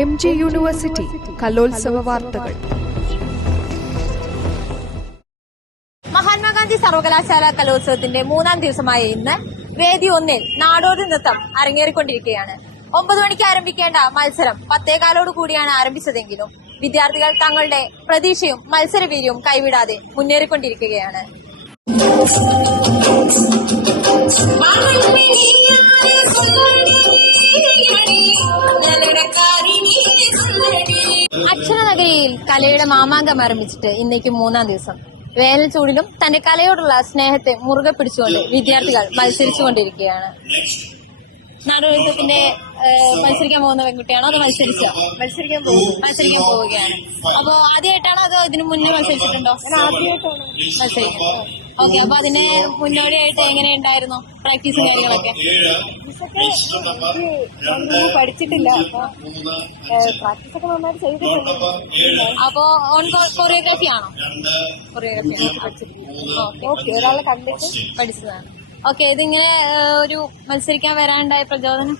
M G university കലോത്സവ വാർത്തകൾ മഹാത്മാഗാന്ധി സർവകലാശാല കലോത്സവത്തിന്റെ മൂന്നാം ദിവസമായ ഇന്ന് വേദി ഒന്നിൽ നാടോടി നൃത്തം അരങ്ങേറിക്കൊണ്ടിരിക്കുകയാണ് ഒമ്പത് മണിക്ക് ആരംഭിക്കേണ്ട മത്സരം പത്തേകാലോടുകൂടിയാണ് ആരംഭിച്ചതെങ്കിലും വിദ്യാർത്ഥികൾ തങ്ങളുടെ പ്രതീക്ഷയും മത്സരവീര്യവും കൈവിടാതെ മുന്നേറിക്കൊണ്ടിരിക്കുകയാണ് കലയുടെ മാമാങ്കം ആരംഭിച്ചിട്ട് ഇന്നേക്ക് മൂന്നാം ദിവസം വേനൽ ചൂടിലും തന്റെ കലയോടുള്ള സ്നേഹത്തെ മുറുകെ പിടിച്ചുകൊണ്ട് വിദ്യാർത്ഥികൾ മത്സരിച്ചുകൊണ്ടിരിക്കുകയാണ് നാടോത്സവത്തിന്റെ മത്സരിക്കാൻ പോകുന്ന പെൺകുട്ടിയാണോ അത് മത്സരിച്ച മത്സരിക്കാൻ പോവുകയാണ് അപ്പോ ആദ്യമായിട്ടാണോ അതോ ഇതിനു മുന്നേ മത്സരിച്ചിട്ടുണ്ടോ ആദ്യമായിട്ടാണ് മത്സരിക്കുന്നത് ഓക്കെ അപ്പൊ അതിനെ മുന്നോടിയായിട്ട് എങ്ങനെ ഉണ്ടായിരുന്നു പ്രാക്ടീസ് കാര്യങ്ങളൊക്കെ പഠിച്ചിട്ടില്ല പ്രാക്ടീസ് ഒക്കെ നന്നായിട്ട് ചെയ്തിട്ടുണ്ട് അപ്പൊ ഓൺ കൊറിയോഗ്രാഫി ആണോ കൊറിയോഗ്രാഫി ആണ് പഠിച്ചിട്ടില്ല ഓക്കെ ഒരാളെ കണ്ടിട്ട് പഠിച്ചതാണ് ഓക്കെ ഇതിങ്ങനെ ഒരു മത്സരിക്കാൻ വരാണ്ടായ പ്രചോദനം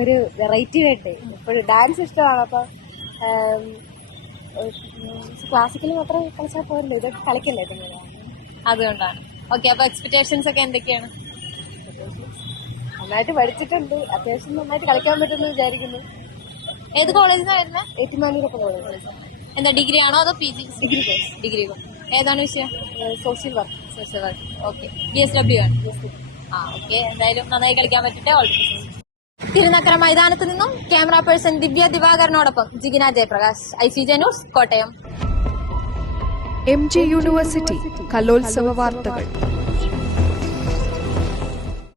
ഒരു വെറൈറ്റി വേണ്ടേ ഇപ്പോഴും ഡാൻസ് ഇഷ്ടമാണ് അപ്പൊ ക്ലാസിക്കലി മാത്രം കളിച്ചാൽ പോരല്ലോ ഇതൊക്കെ കളിക്കല്ലേ തന്നെയാണ് അതുകൊണ്ടാണ് ഓക്കെ അപ്പൊ എക്സ്പെക്ടേഷൻസ് ഒക്കെ എന്തൊക്കെയാണ് നന്നായിട്ട് പഠിച്ചിട്ടുണ്ട് അത്യാവശ്യം നന്നായിട്ട് കളിക്കാൻ പറ്റുമെന്ന് വിചാരിക്കുന്നു ഏത് കോളേജിലാണ് വരുന്നത് കോളേജ് എന്താ ഡിഗ്രി ആണോ അതോ P G degree course degree ഏതാണ് വിഷയം social work social work okay B S W ആണ് ആ ഓക്കെ എന്തായാലും നന്നായി കളിക്കാൻ പറ്റട്ടെ ഓൾറെഡി തിരുനക്കര മൈതാനത്ത് നിന്നും camera person Divya ദിവാകരനോടൊപ്പം ജിഗിന Jayaprakash I C J news Kottayam M G university കലോത്സവ വാർത്തകൾ